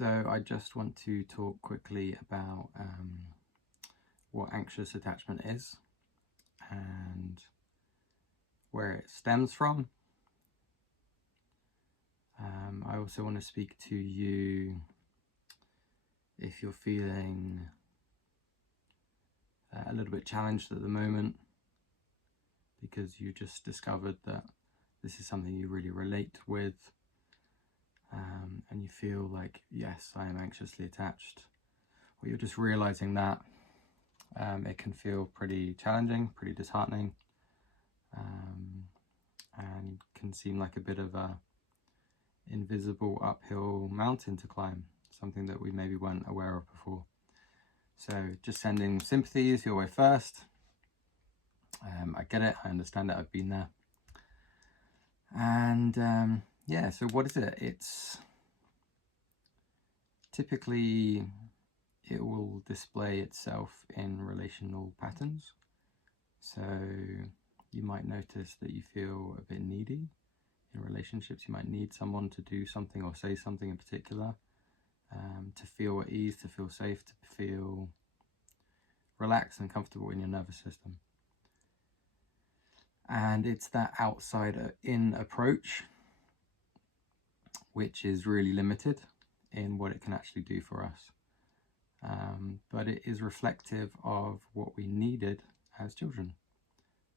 So I just want to talk quickly about what anxious attachment is and where it stems from. I also want to speak to you if you're feeling a little bit challenged at the moment because you just discovered that this is something you really relate with, and you feel like, yes, I am anxiously attached, or you're just realizing that it can feel pretty challenging, pretty disheartening, and can seem like a bit of a invisible uphill mountain to climb, something that we maybe weren't aware of before. So just sending sympathies your way first. I get it, I understand it, I've been there. And yeah, so what is it? It's typically, it will display itself in relational patterns. So you might notice that you feel a bit needy in relationships. You might need someone to do something or say something in particular, to feel at ease, to feel safe, to feel relaxed and comfortable in your nervous system. And it's that outside-in approach which is really limited in what it can actually do for us. But it is reflective of what we needed as children.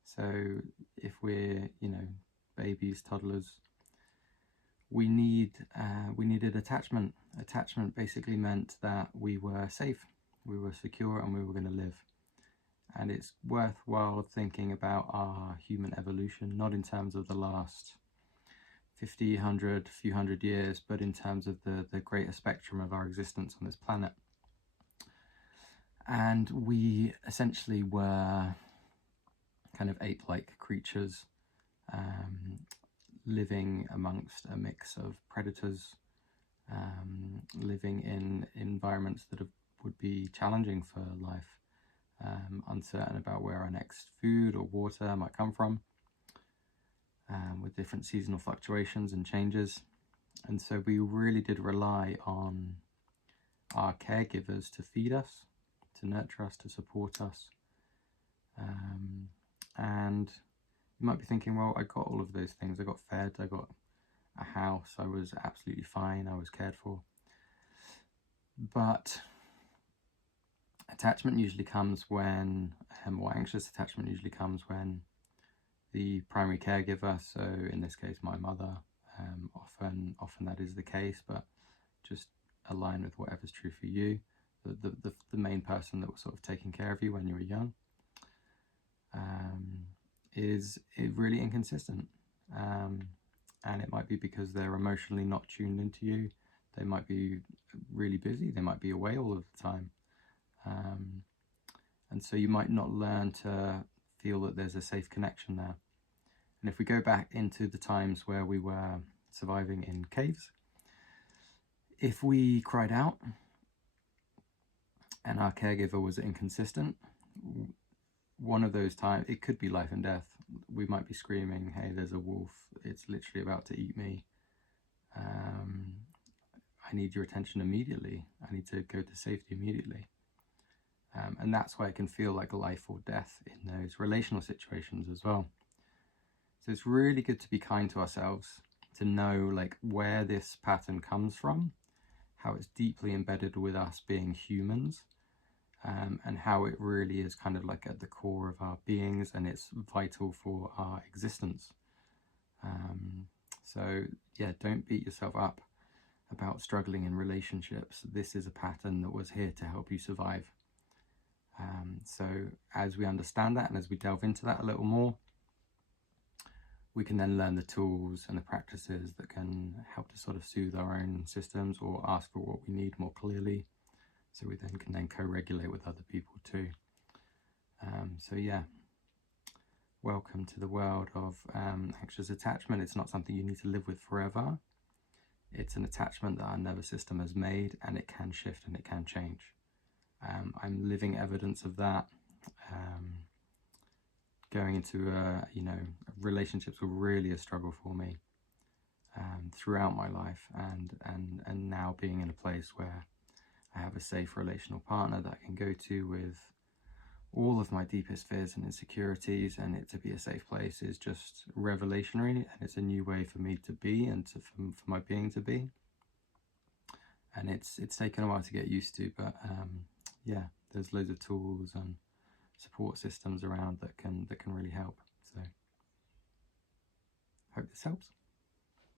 So if we're, babies, toddlers, we needed attachment. Attachment basically meant that we were safe, we were secure, and we were going to live. And it's worthwhile thinking about our human evolution, not in terms of the last 50, 100, few hundred years, but in terms of the greater spectrum of our existence on this planet. And we essentially were kind of ape-like creatures, living amongst a mix of predators, living in environments that would be challenging for life, uncertain about where our next food or water might come from, with different seasonal fluctuations and changes. And so we really did rely on our caregivers to feed us, to nurture us, to support us. And you might be thinking, well, I got all of those things. I got fed, I got a house, I was absolutely fine, I was cared for. But attachment usually comes when, or anxious attachment usually comes when the primary caregiver, so in this case my mother, often that is the case, but just align with whatever's true for you, the main person that was sort of taking care of you when you were young, is really inconsistent. And it might be because they're emotionally not tuned into you. They might be really busy, they might be away all of the time. And so you might not learn to feel that there's a safe connection there. And if we go back into the times where we were surviving in caves, if we cried out and our caregiver was inconsistent, one of those times, it could be life and death. We might be screaming, hey, there's a wolf, it's literally about to eat me. I need your attention immediately. I need to go to safety immediately. And that's why it can feel like life or death in those relational situations as well. So it's really good to be kind to ourselves, to know like where this pattern comes from, how it's deeply embedded with us being humans, and how it really is kind of like at the core of our beings, and it's vital for our existence. So yeah, don't beat yourself up about struggling in relationships. This is a pattern that was here to help you survive. So as we understand that and as we delve into that a little more, we can then learn the tools and the practices that can help to sort of soothe our own systems or ask for what we need more clearly, so we then can co-regulate with other people too. So yeah, welcome to the world of anxious attachment. It's not something you need to live with forever. It's an attachment that our nervous system has made, and it can shift and it can change. I'm living evidence of that. Going into relationships were really a struggle for me. throughout my life, and now being in a place where I have a safe relational partner that I can go to with all of my deepest fears and insecurities, and it to be a safe place is just revelationary, and it's a new way for me to be, and for my being to be. And it's taken a while to get used to, but yeah, there's loads of tools and support systems around that can really help. So hope this helps.